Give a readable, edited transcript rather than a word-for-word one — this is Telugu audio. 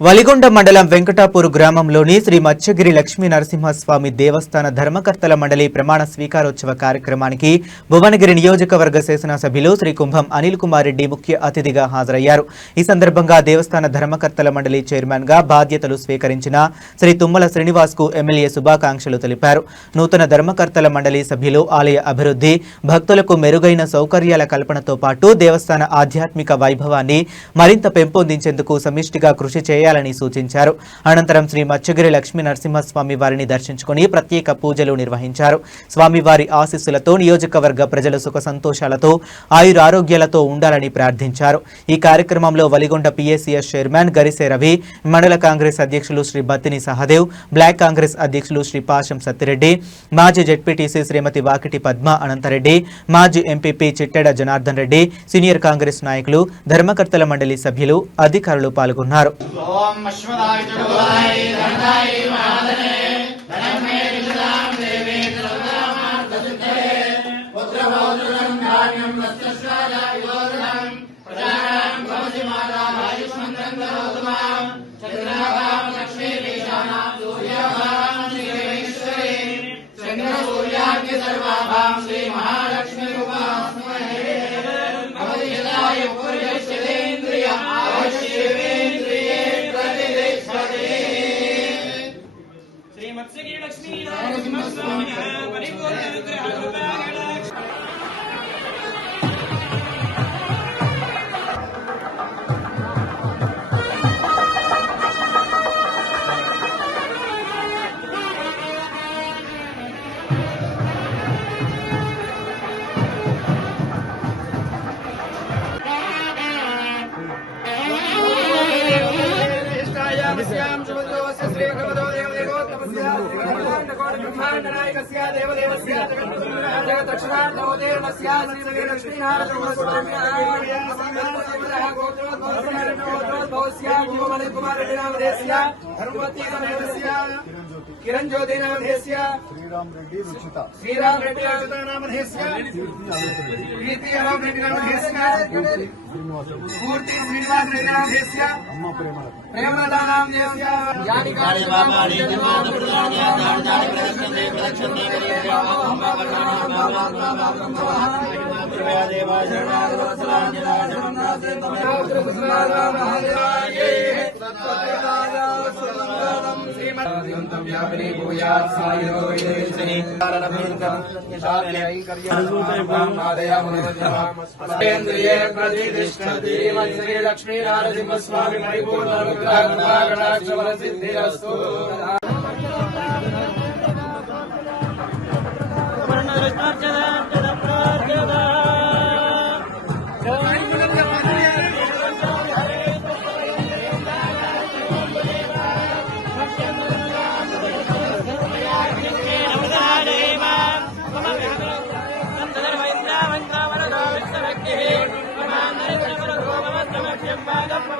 వలిగొండ మండలం వెంకటాపూర్ గ్రామంలోని శ్రీ మత్స్యగిరి లక్ష్మీ నరసింహస్వామి దేవస్థాన ధర్మకర్తల మండలి ప్రమాణ స్వీకారోత్సవ కార్యక్రమానికి భువనగిరి నియోజకవర్గ శాసనసభ్యులు శ్రీ కుంభం అనిల్ కుమార్ రెడ్డి ముఖ్య అతిథిగా హాజరయ్యారు. ఈ సందర్భంగా దేవస్థాన ధర్మకర్తల మండలి చైర్మన్ గా బాధ్యతలు స్వీకరించిన శ్రీ తుమ్మల శ్రీనివాస్ కు ఎమ్మెల్యే శుభాకాంక్షలు తెలిపారు. నూతన ధర్మకర్తల మండలి సభ్యులు ఆలయ అభివృద్ధి, భక్తులకు మెరుగైన సౌకర్యాల కల్పనతో పాటు దేవస్థాన ఆధ్యాత్మిక వైభవాన్ని మరింత పెంపొందించేందుకు సమిష్టిగా కృషి చేయాలని సూచించారు. అనంతరం శ్రీ మత్స్యగిరి లక్ష్మీ నరసింహస్వామి వారిని దర్శించుకుని ప్రత్యేక పూజలు నిర్వహించారు. స్వామివారి ఆశీస్సులతో నియోజకవర్గ ప్రజలు సుఖ సంతోషాలతో ఆయురారోగ్యాలతో ఉండాలని ప్రార్థించారు. ఈ కార్యక్రమంలో వలిగొండ పిఎసిఎస్ చైర్మన్ గరిసే రవి, మండల కాంగ్రెస్ అధ్యక్షులు శ్రీ బత్తిని సహదేవ్, బ్లాక్ కాంగ్రెస్ అధ్యక్షులు శ్రీ పాశం సత్తిరెడ్డి, మాజీ జెడ్పీటీసీ శ్రీమతి వాకిటి పద్మ అనంతరెడ్డి, మాజీ ఎంపీపీ చిట్టెడ జనార్దన్ రెడ్డి, సీనియర్ కాంగ్రెస్ నాయకులు, ధర్మకర్తల మండలి సభ్యులు, అధికారులు పాల్గొన్నారు. ఓం అశ్వదాయ చతుర్వాయ ధరణాయ మహాదనే ధనమే విజలాం దేవే ధర్మమార్గసుతే పుత్రభోజనం ధాన్యం నస్తస్వాద విలోచనం ప్రజానాం భవతి మాతా ఆయుష్మంతం కరోతుమాం చంద్రభాం లక్ష్మీ వీశానాం సూర్యభాం శ్రీవేశ్వరీ చంద్ర సూర్యాగ్ని సర్వాభాం శ్రీ మహాలక్ష్మీ ఉపాస్మహే భవతి యదాయ పూర్యశ్చేంద్రియ ఆయుష్యేంద్రియ మత్స్యగిరి లక్ష్మీ నరసింహస్వామి పరిపూర్ణ అనుగ్రహ किरण ज्योति नाम श्रीराम रेड्डी रुचिता नाम कीर्ति राम रेड्डी नाम मूर्ति श्रीनिवास रेड्डी नाम अम्मा प्रेमलता नाम यानी काली बाबा लक्ष्मी नारसिंह स्वामी परिपूर्ण सिद्धिरस्तु Bye.